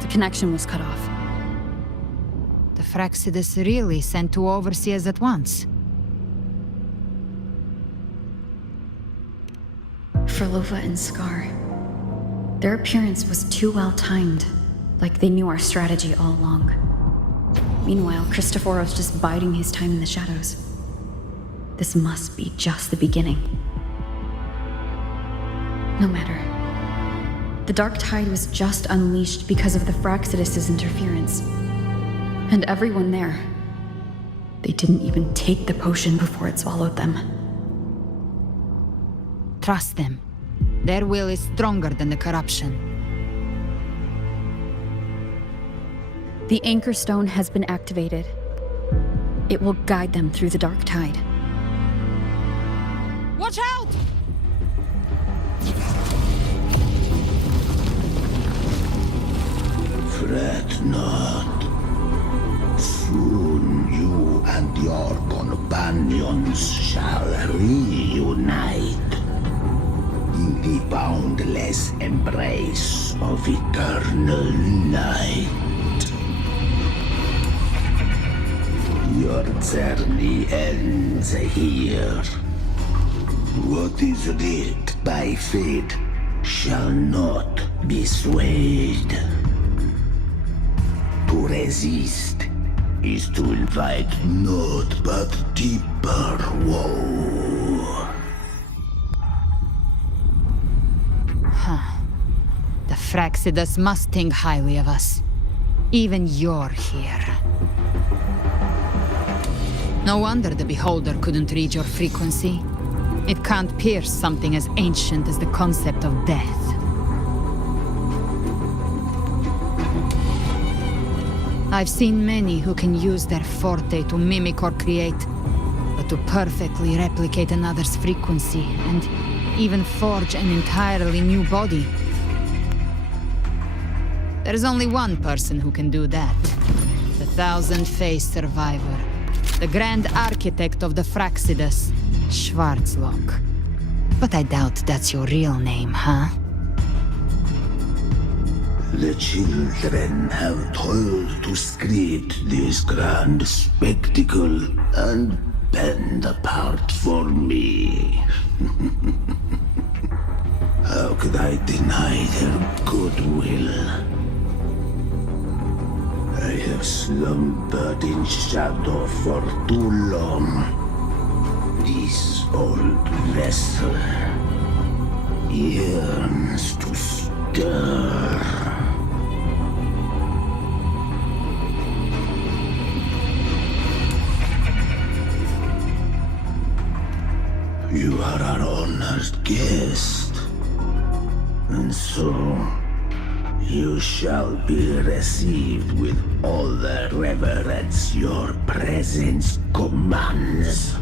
The connection was cut off. The Fraxidus really sent two overseers at once. Frolova and Scar. Their appearance was too well timed, like they knew our strategy all along. Meanwhile, Christophoros just biding his time in the shadows. This must be just the beginning. No matter. The Dark Tide was just unleashed because of the Fraxidus' interference. And everyone there, they didn't even take the potion before it swallowed them. Trust them. Their will is stronger than the corruption. The Anchor Stone has been activated. It will guide them through the Dark Tide. Watch out! Fret not. Soon you and your companions shall reunite in the boundless embrace of eternal night. Your journey ends here. What is writ by fate shall not be swayed. To resist is to invite naught but deeper woe. The Fraxidus must think highly of us. Even you're here. No wonder the Beholder couldn't read your frequency. It can't pierce something as ancient as the concept of death. I've seen many who can use their forte to mimic or create, but to perfectly replicate another's frequency, and even forge an entirely new body. There's only one person who can do that. The thousand-faced survivor. The Grand Architect of the Fraxidus, Schwarzlock. But I doubt that's your real name, huh? The children have toiled to script this grand spectacle and bend apart for me. How could I deny their goodwill? I have slumbered in shadow for too long. This old vessel yearns to stir. You are our honored guest, and so you shall be received with all the reverence your presence commands.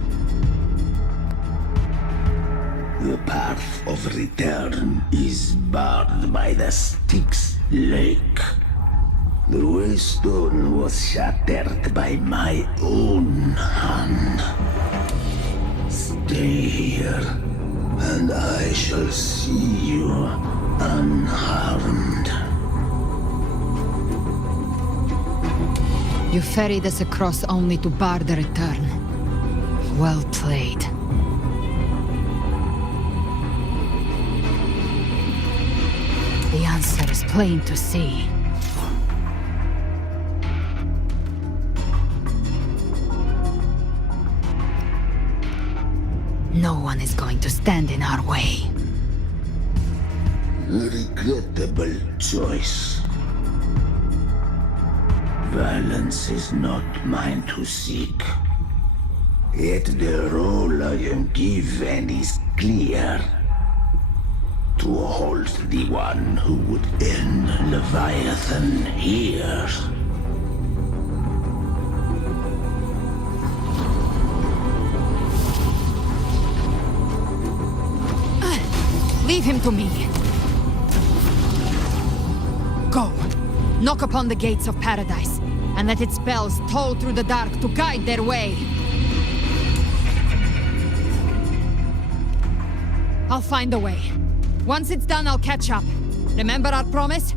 The path of return is barred by the Styx Lake. The waystone was shattered by my own hand. Stay here, and I shall see you unharmed. You ferried us across only to bar the return. Well played. The answer is plain to see. No one is going to stand in our way. A regrettable choice. Violence is not mine to seek. Yet the role I am given is clear. To hold the one who would end Leviathan here. Leave him to me. Go. Knock upon the gates of paradise, and let its bells toll through the dark to guide their way. I'll find a way. Once it's done, I'll catch up. Remember our promise?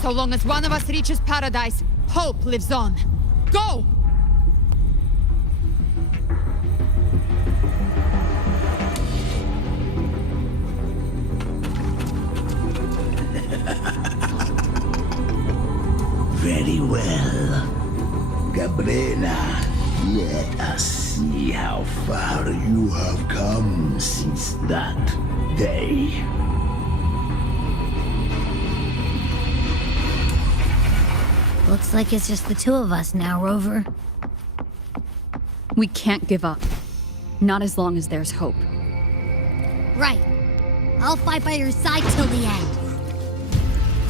So long as one of us reaches paradise, hope lives on. Go! Very well. Gabrina, let us see how far you have come since that day. Looks like it's just the two of us now, Rover. We can't give up. Not as long as there's hope. Right. I'll fight by your side till the end.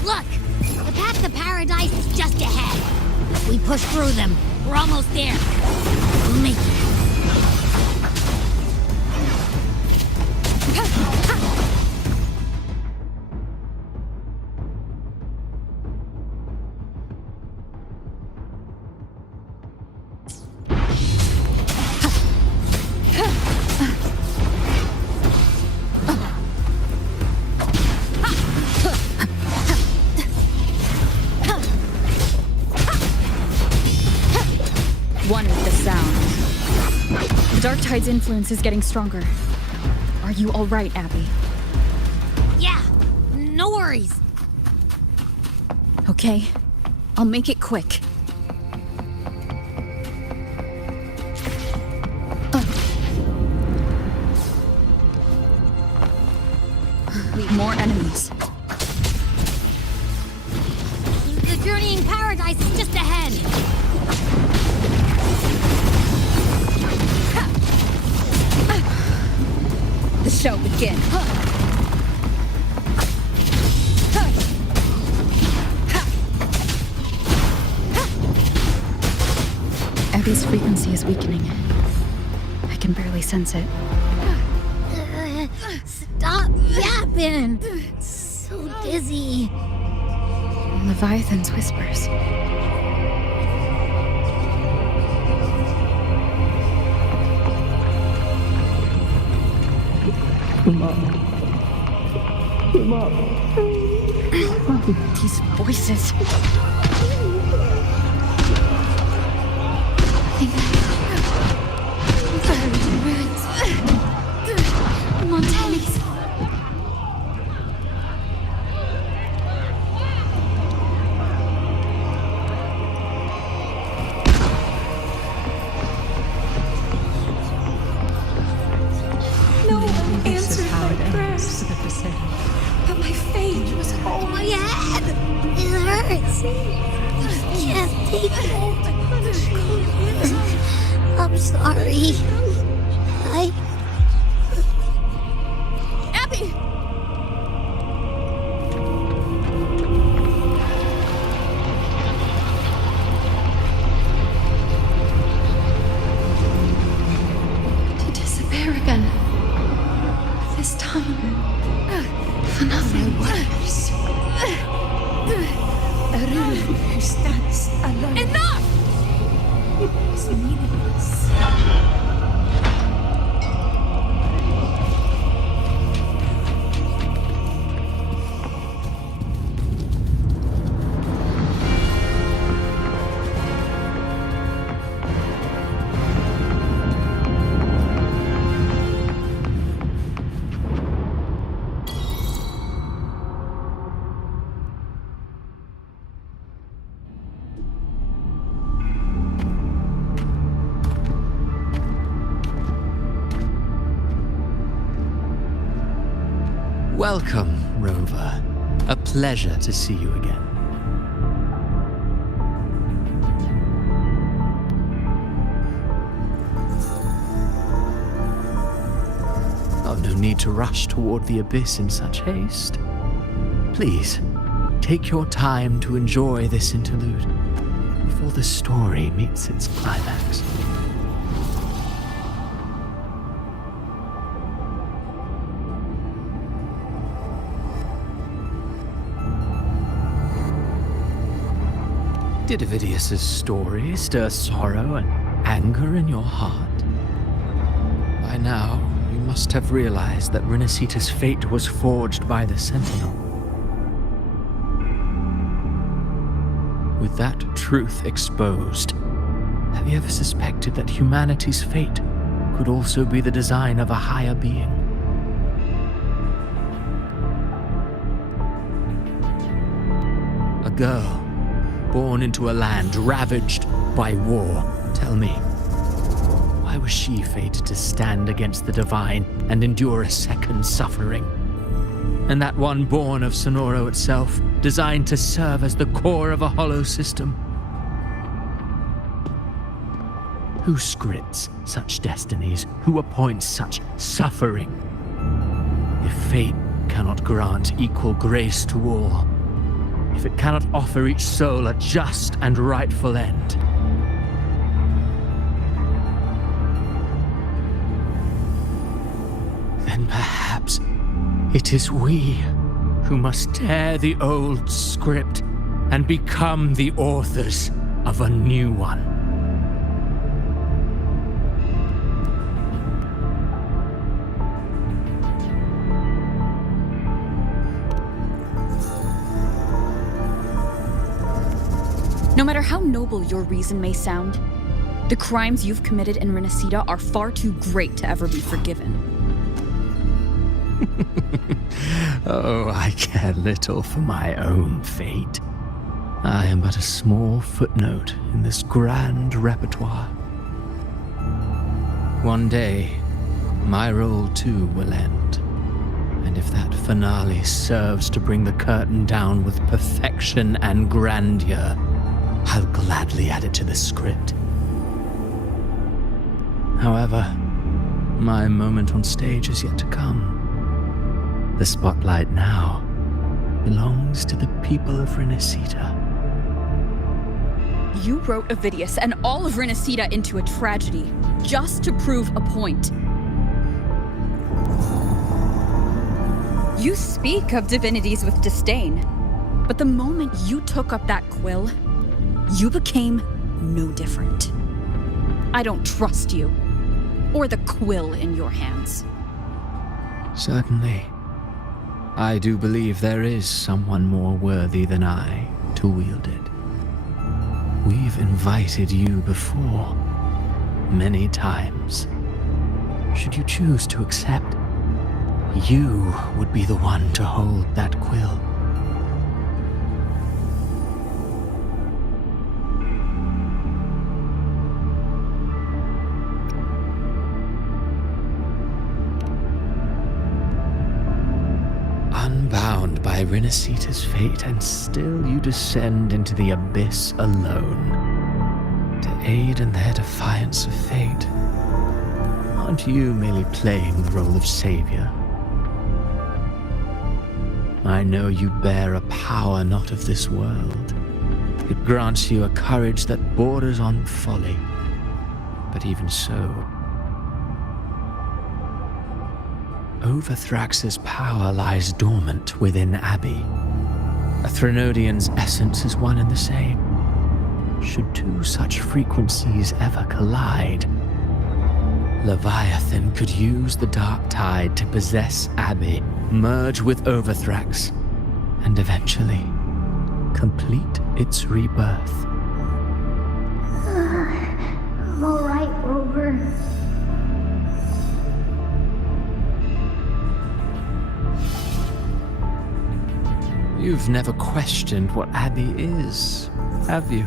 Look! The path to paradise is just ahead. If we push through them, we're almost there. We'll make it. One with the sound. The Dark Tide's influence is getting stronger. Are you all right, Abby? Yeah, no worries. Okay, I'll make it quick. More enemies. The journeying paradise is just ahead. The show begins. Abby's frequency is weakening. I can barely sense it. Stop yapping. So dizzy. Leviathan's whispers. These voices. Montanis. No one answered my prayers, but my fate was home. My head! It hurts. I can't take it. I'm sorry. Abby! To disappear again. This time, for nothing worse. A rumor stands alone. Enough! It's meaningless. Welcome, Rover. A pleasure to see you again. Oh, no need to rush toward the abyss in such haste. Please, take your time to enjoy this interlude before the story meets its climax. Did Avidius's story stir sorrow and anger in your heart? By now, you must have realized that Renacita's fate was forged by the Sentinel. with that truth exposed, have you ever suspected that humanity's fate could also be the design of a higher being? A girl born into a land ravaged by war. Tell me, why was she fated to stand against the divine and endure a second suffering? And that one born of Sonoro itself, designed to serve as the core of a hollow system? Who scripts such destinies? Who appoints such suffering? If fate cannot grant equal grace to all, if it cannot offer each soul a just and rightful end, then perhaps it is we who must tear the old script and become the authors of a new one. No matter how noble your reason may sound, the crimes you've committed in Renacida are far too great to ever be forgiven. Oh, I care little for my own fate. I am but a small footnote in this grand repertoire. One day, my role too will end. And if that finale serves to bring the curtain down with perfection and grandeur, I'll gladly add it to the script. However, my moment on stage is yet to come. The spotlight now belongs to the people of Renacida. You wrote Avidius and all of Renacida into a tragedy, just to prove a point. You speak of divinities with disdain, but the moment you took up that quill, you became no different. I don't trust you, or the quill in your hands. Certainly. I do believe there is someone more worthy than I to wield it. We've invited you before, many times. Should you choose to accept, you would be the one to hold that quill. Unbound by Renacida's fate, and still you descend into the abyss alone, to aid in their defiance of fate. Aren't you merely playing the role of savior? I know you bear a power not of this world. It grants you a courage that borders on folly. But even so, Overthrax's power lies dormant within Abbey. A Threnodian's essence is one and the same. Should two such frequencies ever collide, Leviathan could use the dark tide to possess Abbey, merge with Overthrax, and eventually complete its rebirth. I'm all right, Rover. You've never questioned what Abbey is, have you?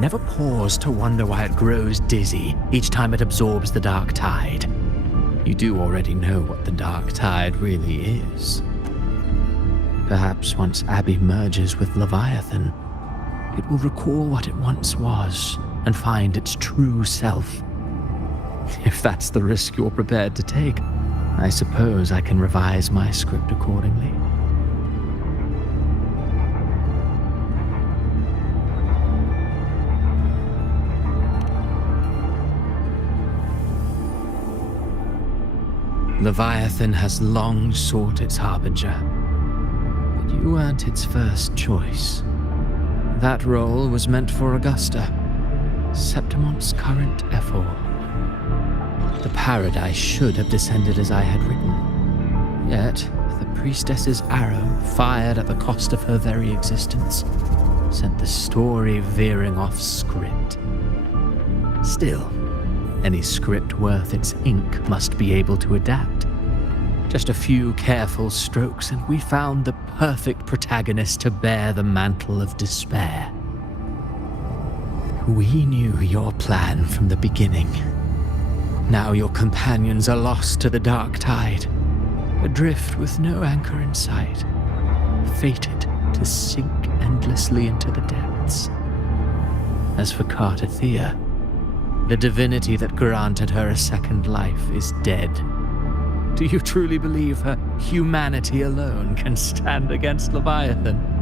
Never paused to wonder why it grows dizzy each time it absorbs the dark tide. You do already know what the dark tide really is. Perhaps once Abbey merges with Leviathan, it will recall what it once was and find its true self. If that's the risk you're prepared to take, I suppose I can revise my script accordingly. Leviathan has long sought its harbinger, but you weren't its first choice. That role was meant for Augusta, Septimont's current ephor. The paradise should have descended as I had written. Yet, the priestess's arrow, fired at the cost of her very existence, sent the story veering off script. Still, any script worth its ink must be able to adapt. Just a few careful strokes and we found the perfect protagonist to bear the mantle of despair. We knew your plan from the beginning. Now your companions are lost to the dark tide, adrift with no anchor in sight, fated to sink endlessly into the depths. As for Cartathea, the divinity that granted her a second life is dead. Do you truly believe her humanity alone can stand against Leviathan?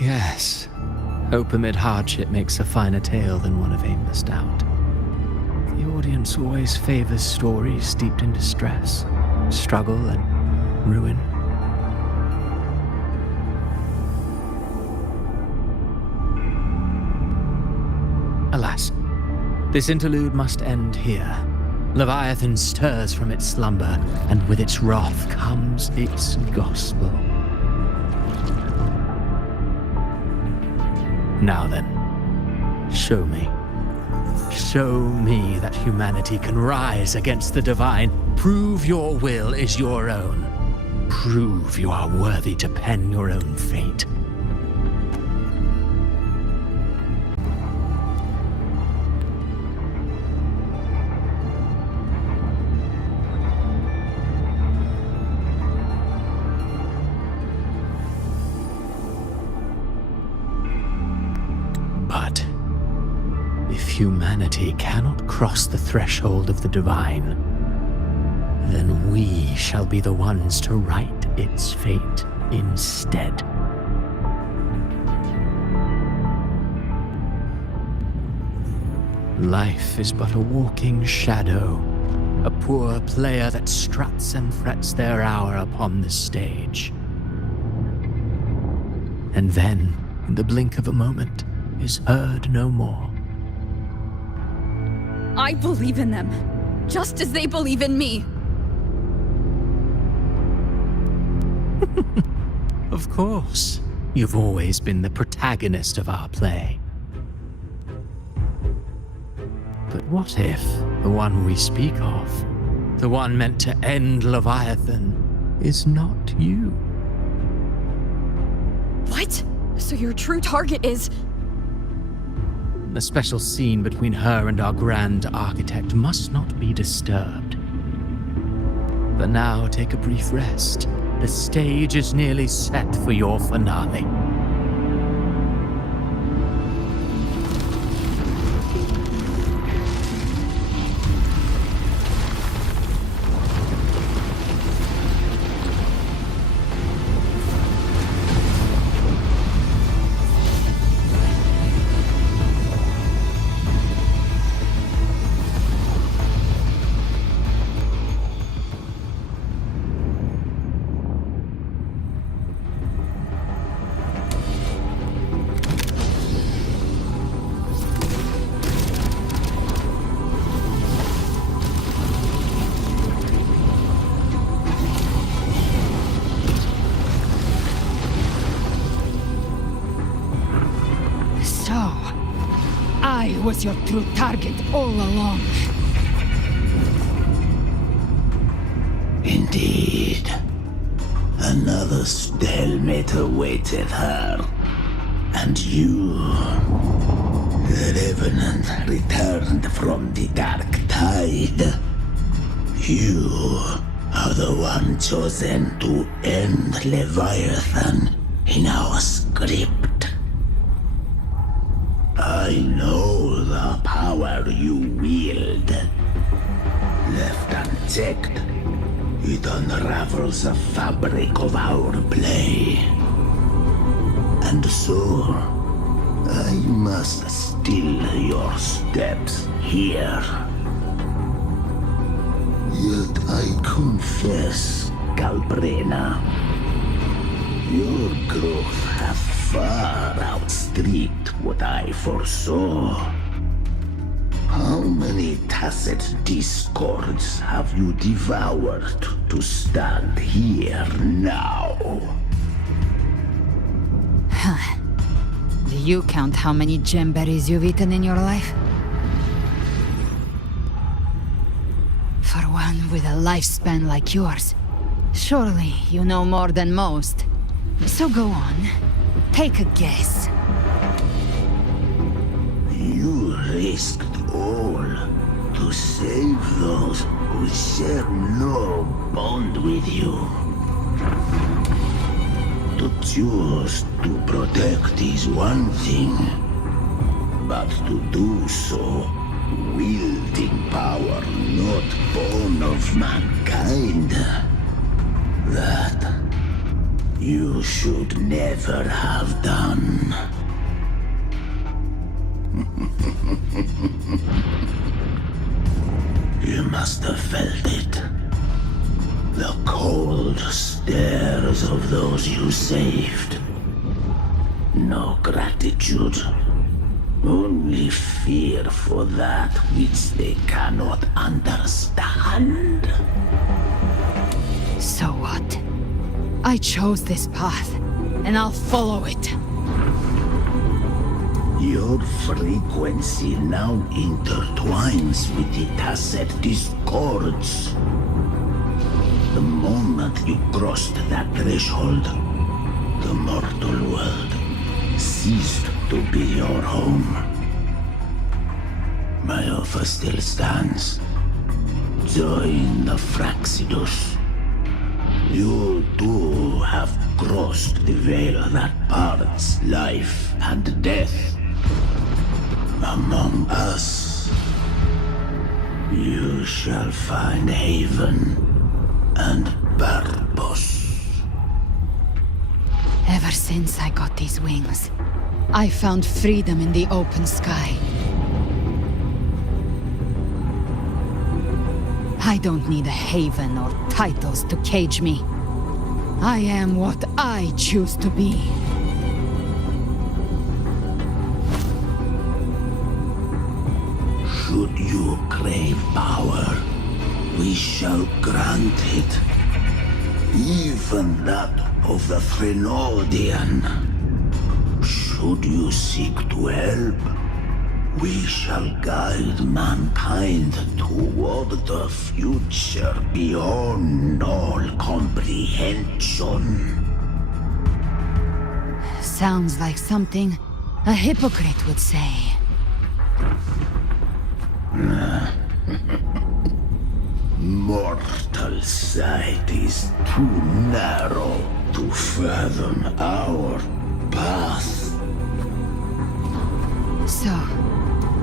Yes. Hope amid hardship makes a finer tale than one of aimless doubt. The audience always favors stories steeped in distress, struggle, and ruin. Alas, this interlude must end here. Leviathan stirs from its slumber, and with its wrath comes its gospel. Now then, show me. Show me that humanity can rise against the divine. Prove your will is your own. Prove you are worthy to pen your own fate. But if humanity cannot cross the threshold of the divine, then we shall be the ones to write its fate instead. Life is but a walking shadow, a poor player that struts and frets their hour upon the stage. And then, in the blink of a moment, is heard no more. I believe in them, just as they believe in me. Of course. You've always been the protagonist of our play. But what if the one we speak of, the one meant to end Leviathan, is not you? What? So your true target is... The special scene between her and our grand architect must not be disturbed. But now take a brief rest. The stage is nearly set for your finale. I was your true target all along. Indeed. Another stalemate awaited her. And you, the Revenant returned from the dark tide. You are the one chosen to end Leviathan in our script. I know the power you wield. Left unchecked, it unravels the fabric of our play. And so, I must still your steps here. Yet I confess, Calbrena, your growth hath far outstripped what I foresaw. How many tacit discords have you devoured to stand here now? Do you count how many gemberries you've eaten in your life? For one with a lifespan like yours, surely you know more than most. So go on, take a guess. You risked all to save those who share no bond with you. To choose to protect is one thing, but to do so wielding power not born of mankind, that you should never have done. You must have felt it. The cold stares of those you saved. No gratitude. Only fear for that which they cannot understand. So what? I chose this path, and I'll follow it. Your frequency now intertwines with the tacit discords. The moment you crossed that threshold, the mortal world ceased to be your home. My offer still stands. Join the Fraxidus. You too have crossed the veil that parts life and death. Among us, you shall find haven and purpose. Ever since I got these wings, I found freedom in the open sky. I don't need a haven or titles to cage me. I am what I choose to be. Should you crave power, we shall grant it. Even that of the Threnodian. Should you seek to help, we shall guide mankind toward the future beyond all comprehension. Sounds like something a hypocrite would say. Mortal sight is too narrow to fathom our path. So,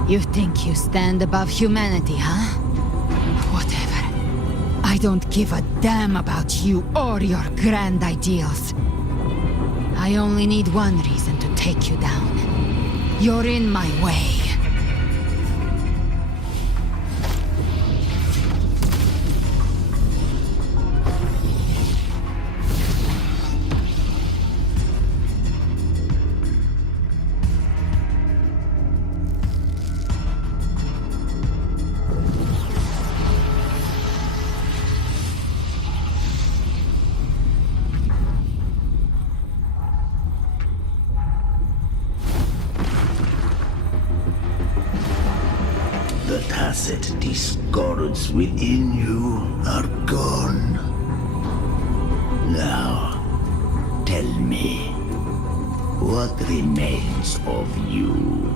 you think you stand above humanity, huh? Whatever. I don't give a damn about you or your grand ideals. I only need one reason to take you down. You're in my way. The tacit discords within you are gone. Now, tell me, what remains of you?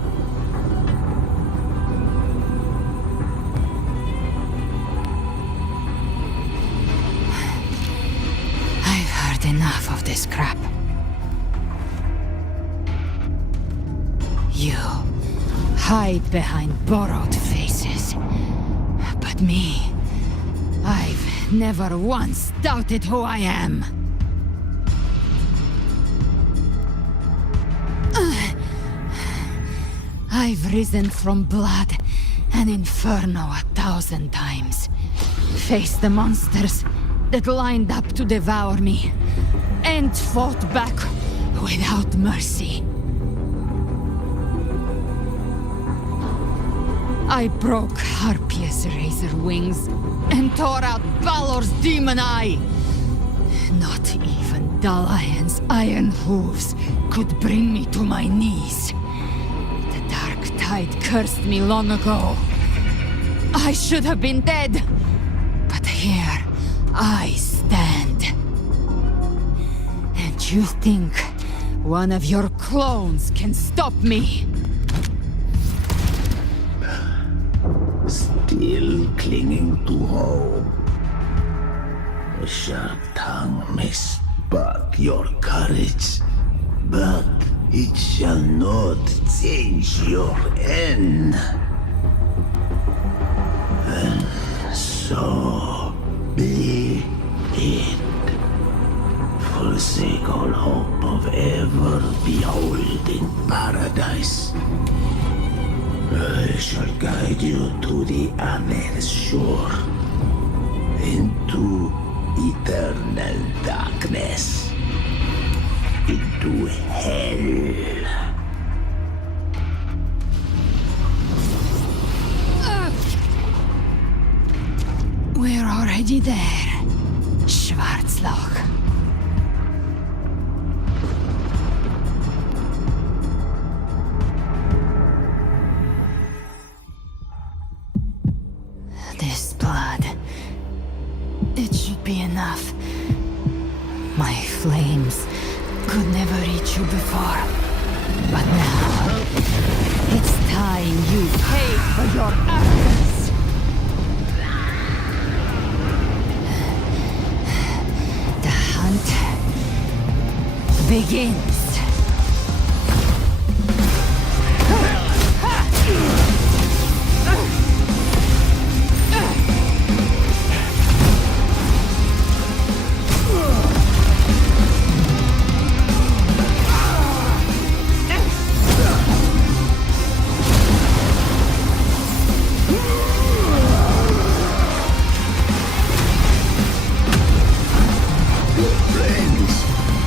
I've heard enough of this crap. You hide behind borrowed faces. But me, I've never once doubted who I am. I've risen from blood and inferno 1,000 times. Faced the monsters that lined up to devour me, and fought back without mercy. I broke Harpia's razor wings and tore out Balor's demon eye. Not even Dalahan's iron hooves could bring me to my knees. The dark tide cursed me long ago. I should have been dead, but here I stand. And you think one of your clones can stop me? Still clinging to hope. A sharp tongue may spark your courage, but it shall not change your end. And so be it. Forsake all hope of ever beholding paradise. I shall guide you to the other shore, into eternal darkness, into hell. We're already there, Schwarzloch. This blood, it should be enough. My flames could never reach you before, but now it's time you paid for your actions. The hunt begins. Friends,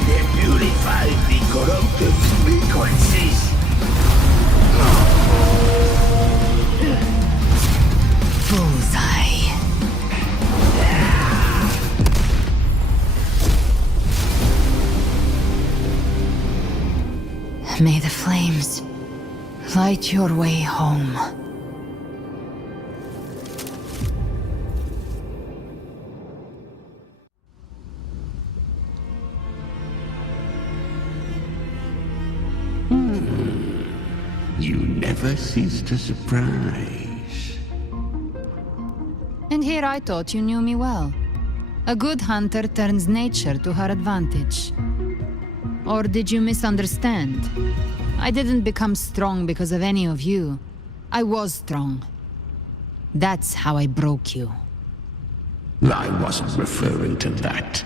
they purify the corrupted frequencies. Bullseye. May the flames light your way home. You never cease to surprise. And here I thought you knew me well. A good hunter turns nature to her advantage. Or did you misunderstand? I didn't become strong because of any of you. I was strong. That's how I broke you. I wasn't referring to that.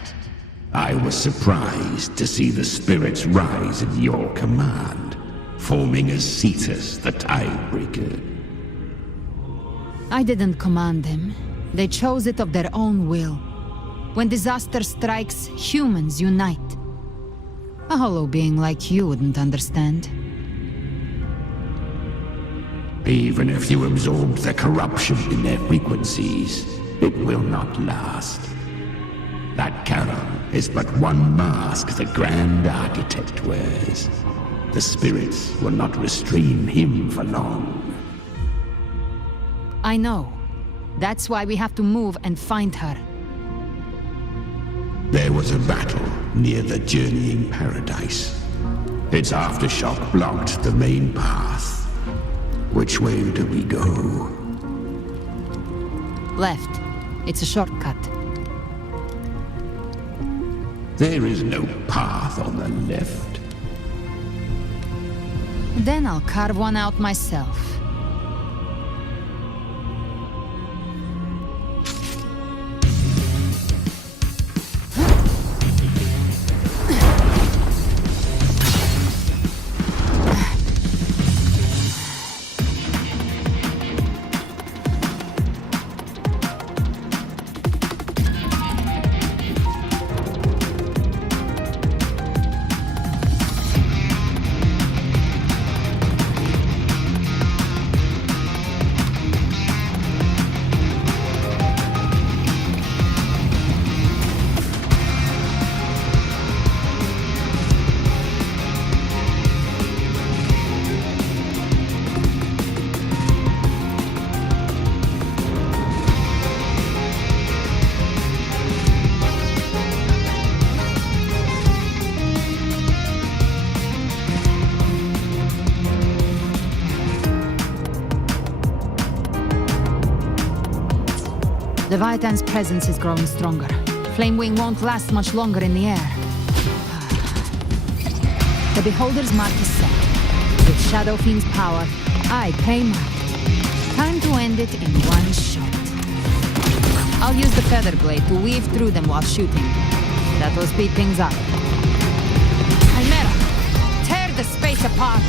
I was surprised to see the spirits rise at your command, forming as Cetus the Tidebreaker. I didn't command them. They chose it of their own will. When disaster strikes, humans unite. A hollow being like you wouldn't understand. Even if you absorb the corruption in their frequencies, it will not last. That Charon is but one mask the Grand Architect wears. The spirits will not restrain him for long. I know. That's why we have to move and find her. There was a battle near the Journeying Paradise. Its aftershock blocked the main path. Which way do we go? Left. It's a shortcut. There is no path on the left. Then I'll carve one out myself. Leviathan's presence is growing stronger. Flamewing won't last much longer in the air. The Beholder's mark is set. With Shadow Fiend's power, I pay marked. Time to end it in one shot. I'll use the Feather Blade to weave through them while shooting. That'll speed things up. Chimera, tear the space apart!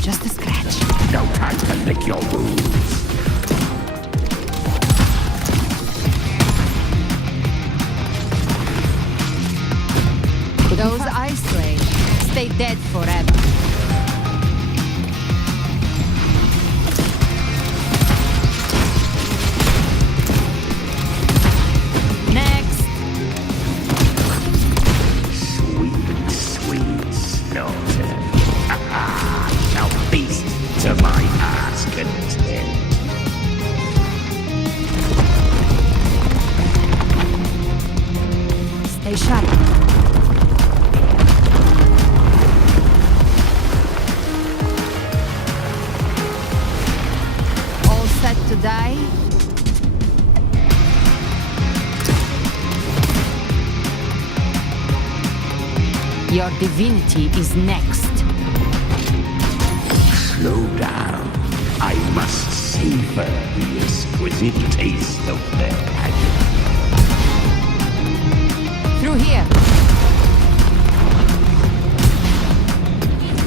Just a scratch. No time to lick your wounds. Those Ice Slaves stay dead forever. Next! Sweet, sweet slaughter. Now feast to my heart's content. Stay sharp. To die? Your divinity is next. Slow down. I must savor the exquisite taste of their passion. Through here.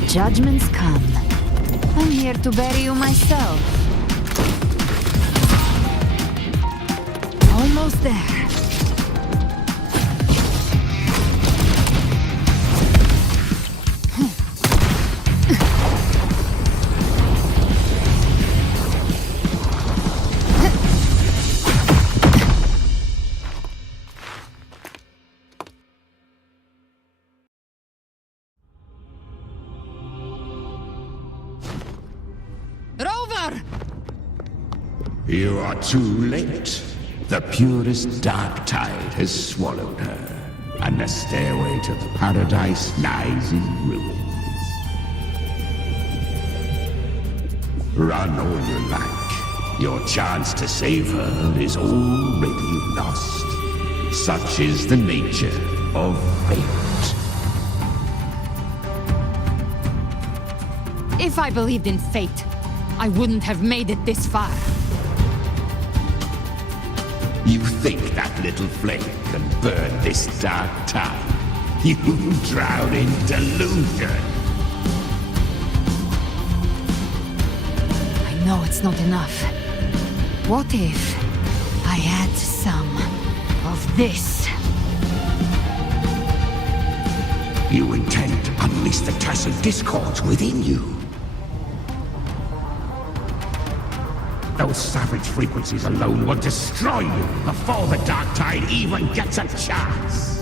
Judgments come. I'm here to bury you myself. Almost there. Rover! You are too late. The purest dark tide has swallowed her, and the stairway to the paradise lies in ruins. Run all you like. Your chance to save her is already lost. Such is the nature of fate. If I believed in fate, I wouldn't have made it this far. You think that little flame can burn this dark tide? You drown in delusion. I know it's not enough. What if I add some of this? You intend to unleash the tacit discords within you. Those savage frequencies alone will destroy you before the Dark Tide even gets a chance.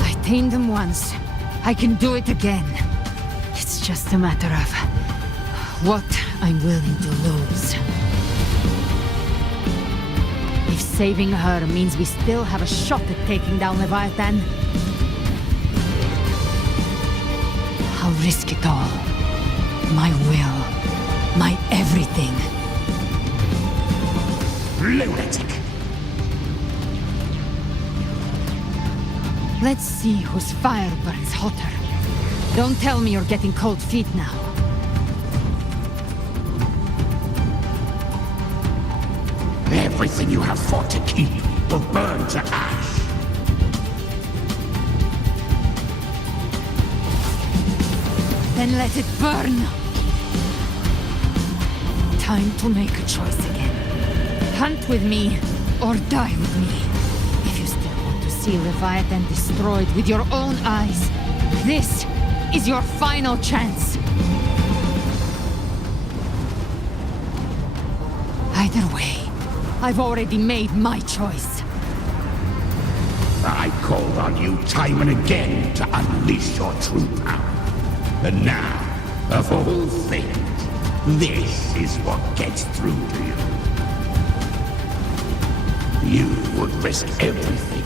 I tamed them once. I can do it again. It's just a matter of what I'm willing to lose. If saving her means we still have a shot at taking down Leviathan, I'll risk it all. My will. My everything. Lunatic! Let's see whose fire burns hotter. Don't tell me you're getting cold feet now. Everything you have fought to keep will burn to ash. Then let it burn! Time to make a choice again. Hunt with me, or die with me. If you still want to see Leviathan destroyed with your own eyes, this is your final chance. Either way, I've already made my choice. I called on you time and again to unleash your true power. And now, of all things, this is what gets through to you. You would risk everything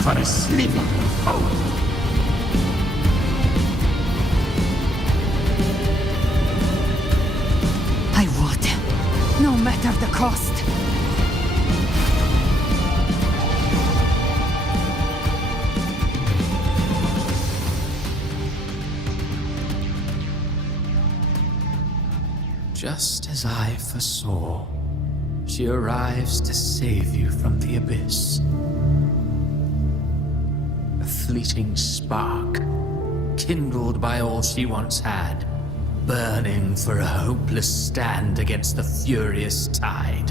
for a sliver of hope. I would, no matter the cost. Just as I foresaw, she arrives to save you from the abyss. A fleeting spark, kindled by all she once had, burning for a hopeless stand against the furious tide.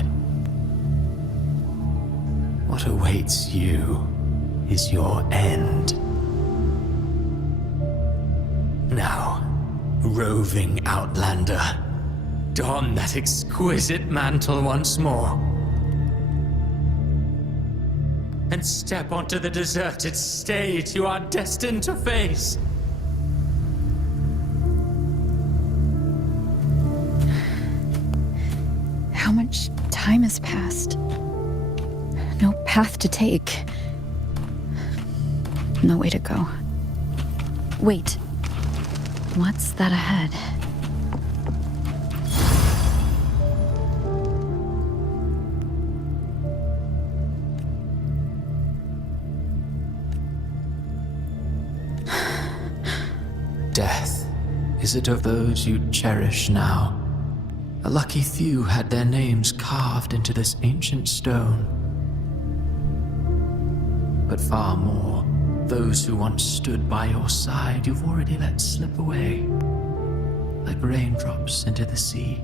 What awaits you is your end. Now, roving outlander, don that exquisite mantle once more. And step onto the deserted stage you are destined to face. How much time has passed? No path to take. No way to go. Wait. What's that ahead? Death, is it of those you cherish now? A lucky few had their names carved into this ancient stone. But far more, those who once stood by your side you've already let slip away, like raindrops into the sea,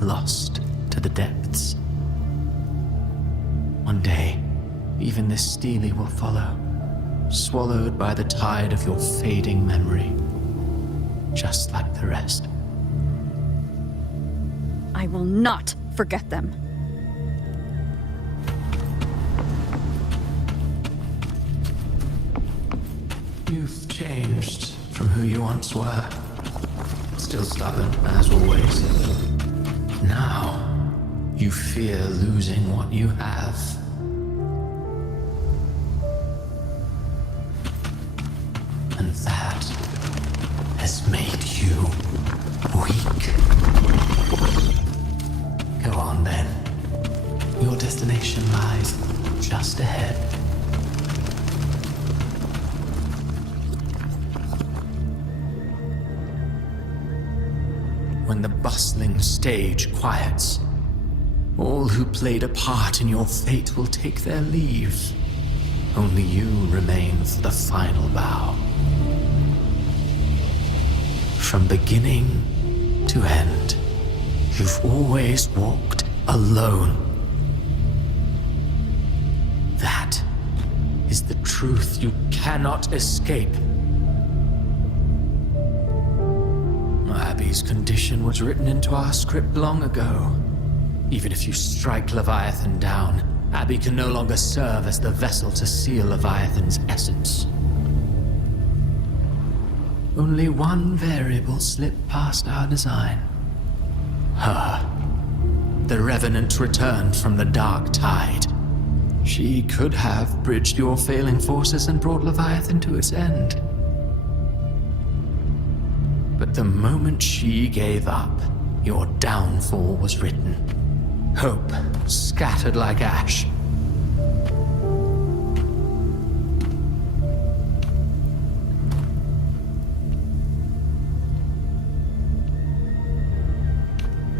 lost to the depths. One day, even this Steely will follow, swallowed by the tide of your fading memory, just like the rest. I will not forget them. You've changed from who you once were. Still stubborn, as always. Now, you fear losing what you have. And that has made you weak. Go on then. Your destination lies just ahead. When the bustling stage quiets, all who played a part in your fate will take their leave. Only you remain for the final bow. From beginning to end, you've always walked alone. That is the truth you cannot escape. Abby's condition was written into our script long ago. Even if you strike Leviathan down, Abby can no longer serve as the vessel to seal Leviathan's essence. Only one variable slipped past our design. Her. The Revenant returned from the dark tide. She could have bridged your failing forces and brought Leviathan to its end. But the moment she gave up, your downfall was written. Hope scattered like ash.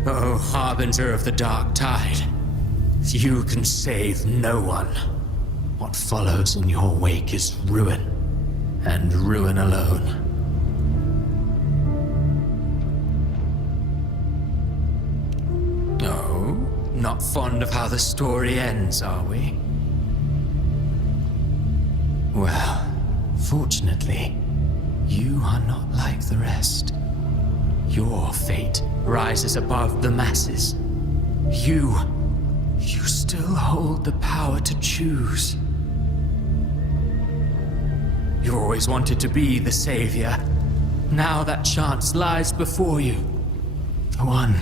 Oh, harbinger of the dark tide, you can save no one. What follows in your wake is ruin, and ruin alone. No, not fond of how the story ends, are we? Well, fortunately, you are not like the rest. Your fate rises above the masses. You still hold the power to choose. You always wanted to be the savior. Now that chance lies before you. The one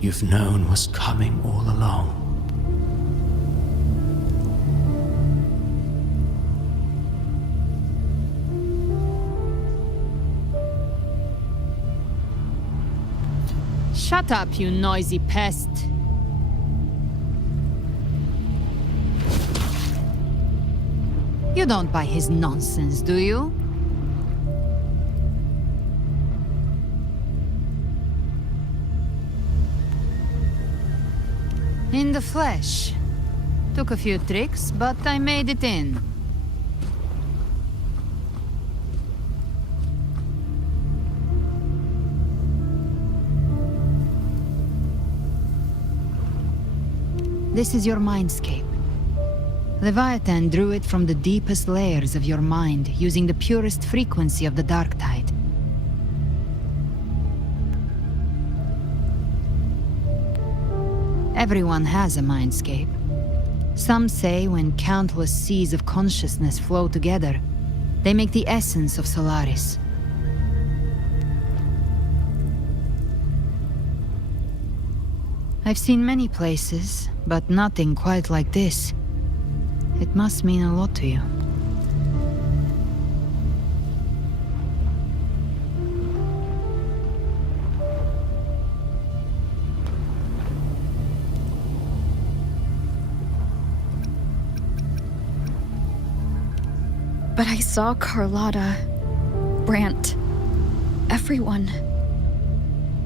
you've known was coming all along. Shut up, you noisy pest. You don't buy his nonsense, do you? In the flesh. Took a few tricks, but I made it in. This is your mindscape. Leviathan drew it from the deepest layers of your mind, using the purest frequency of the dark tide. Everyone has a mindscape. Some say when countless seas of consciousness flow together, they make the essence of Solaris. I've seen many places, but nothing quite like this. It must mean a lot to you. But I saw Carlotta, Brant, everyone.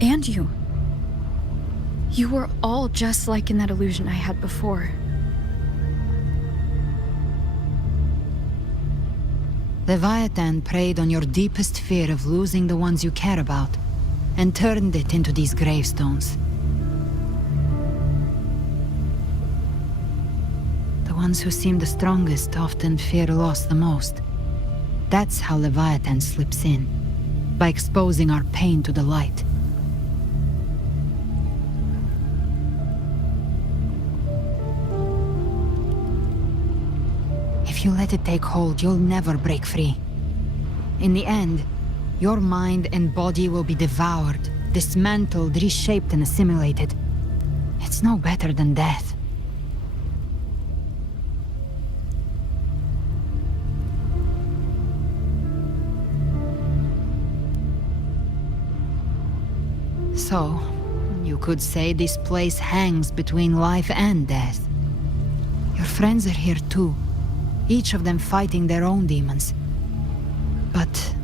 And you. You were all just like in that illusion I had before. Leviathan preyed on your deepest fear of losing the ones you care about, and turned it into these gravestones. The ones who seem the strongest often fear loss the most. That's how Leviathan slips in, by exposing our pain to the light. If you let it take hold, you'll never break free. In the end, your mind and body will be devoured, dismantled, reshaped, and assimilated. It's no better than death. So, you could say this place hangs between life and death. Your friends are here too. Each of them fighting their own demons. But...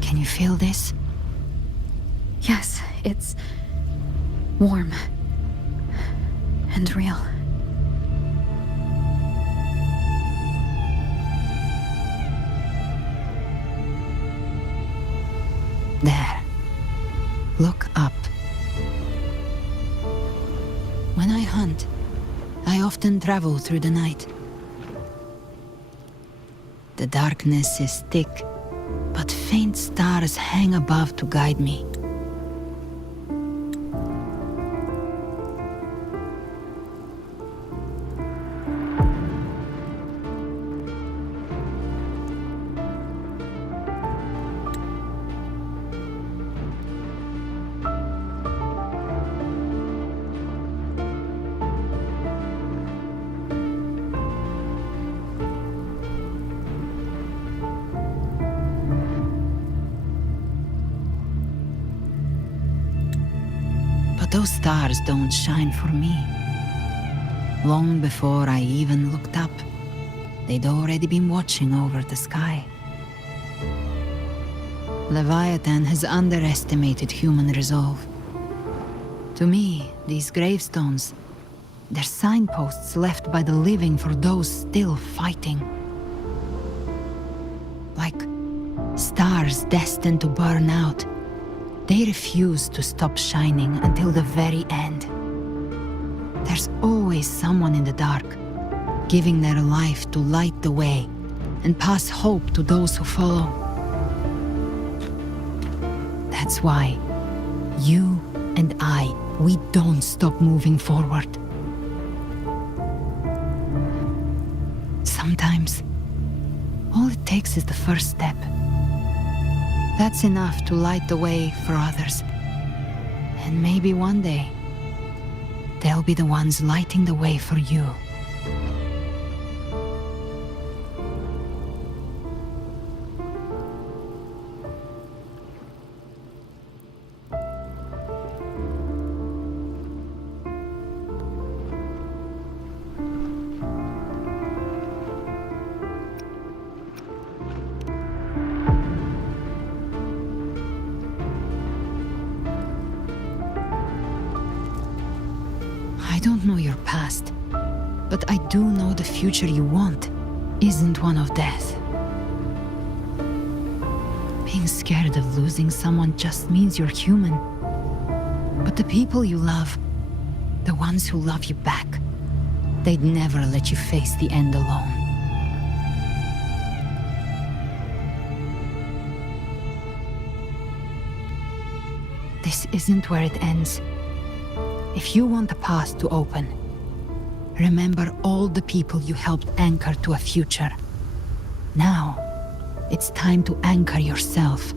can you feel this? Yes, it's warm and real. There. Look up. When I hunt, I often travel through the night. The darkness is thick, but faint stars hang above to guide me. Those stars don't shine for me. Long before I even looked up, they'd already been watching over the sky. Leviathan has underestimated human resolve. To me, these gravestones, they're signposts left by the living for those still fighting. Like stars destined to burn out. They refuse to stop shining until the very end. There's always someone in the dark, giving their life to light the way and pass hope to those who follow. That's why you and I, we don't stop moving forward. Sometimes, all it takes is the first step. That's enough to light the way for others. And maybe one day, they'll be the ones lighting the way for you. I don't know your past, but I do know the future you want isn't one of death. Being scared of losing someone just means you're human. But the people you love, the ones who love you back, they'd never let you face the end alone. This isn't where it ends. If you want a path to open, remember all the people you helped anchor to a future. Now, it's time to anchor yourself.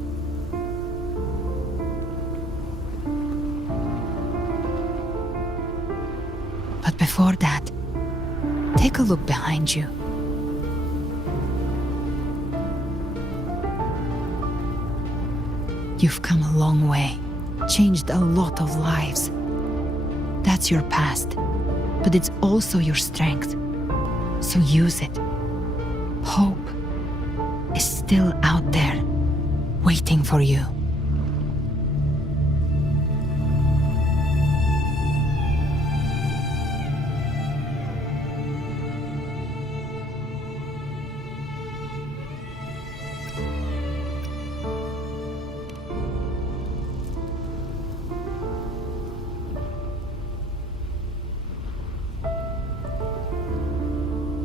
But before that, take a look behind you. You've come a long way, changed a lot of lives. That's your past, but it's also your strength. So use it. Hope is still out there, waiting for you.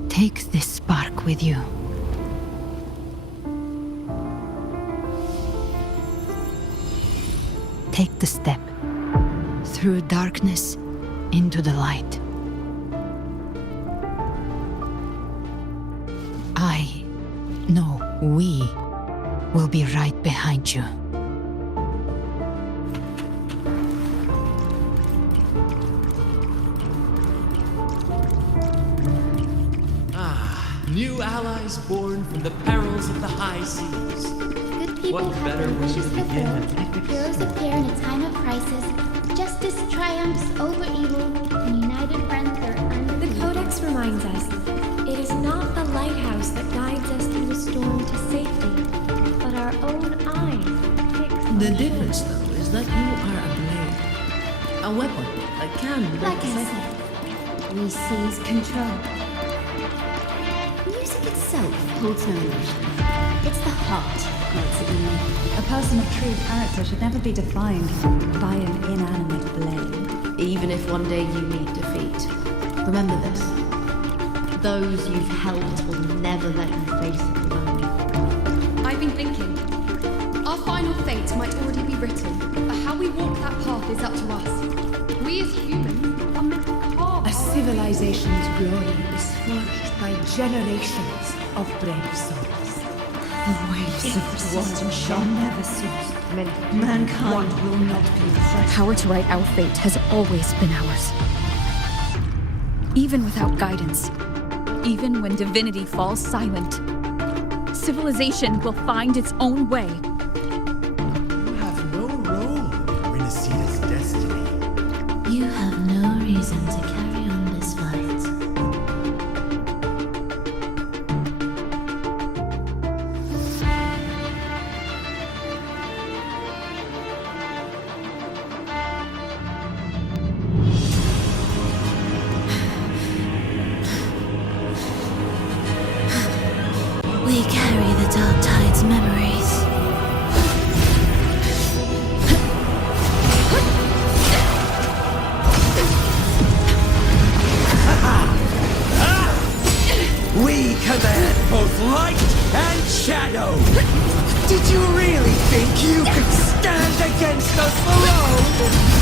Take this spark with you. Take the step through darkness into the light. We will be right behind you. New allies born from the perils of the high seas. Good people What have better their way wishes to begin an fulfilled. epic Heroes story? appear in a time of crisis. Justice triumphs over evil, and united friends are The undefeated. Codex reminds us, it is not the lighthouse that guides us through the storm to safety, but our own eyes fixed on The shore. difference, though, is that you are a blade. A weapon that can Like I represent. said, we seize control. Music itself holds no emotion. It's the heart that makes it unique. A person of true character should never be defined by an inanimate blade. Even if one day you meet defeat, remember this. Those you've helped will never let you face it alone. I've been thinking. Our final fate might already be written, but how we walk that path is up to us. We as humans are meant to carve A our civilization's glory is forged by generations of brave souls. The waves of resistance shall never cease. Mankind will not be oppressed. Power to write our fate has always been ours. Even without guidance, even when divinity falls silent, civilization will find its own way. You have no role in Renacea's destiny. You have no reason to carry on this fight. We carry the Dark Tide's memories. We command both light and shadow! Did you really think you could stand against us alone?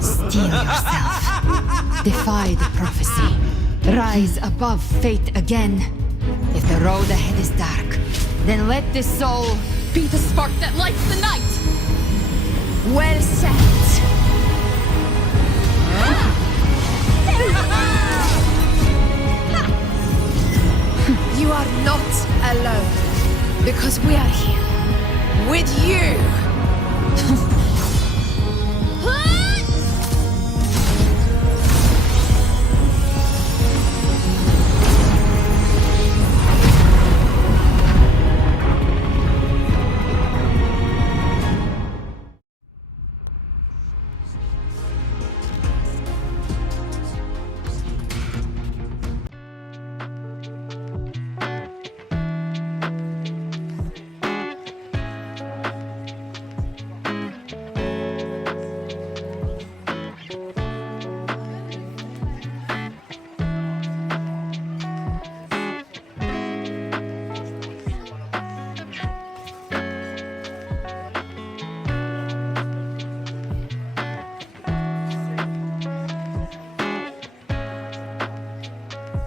Steel yourself. Defy the prophecy. Rise above fate again. If the road ahead is dark, then let this soul Be the spark that lights the night! well said.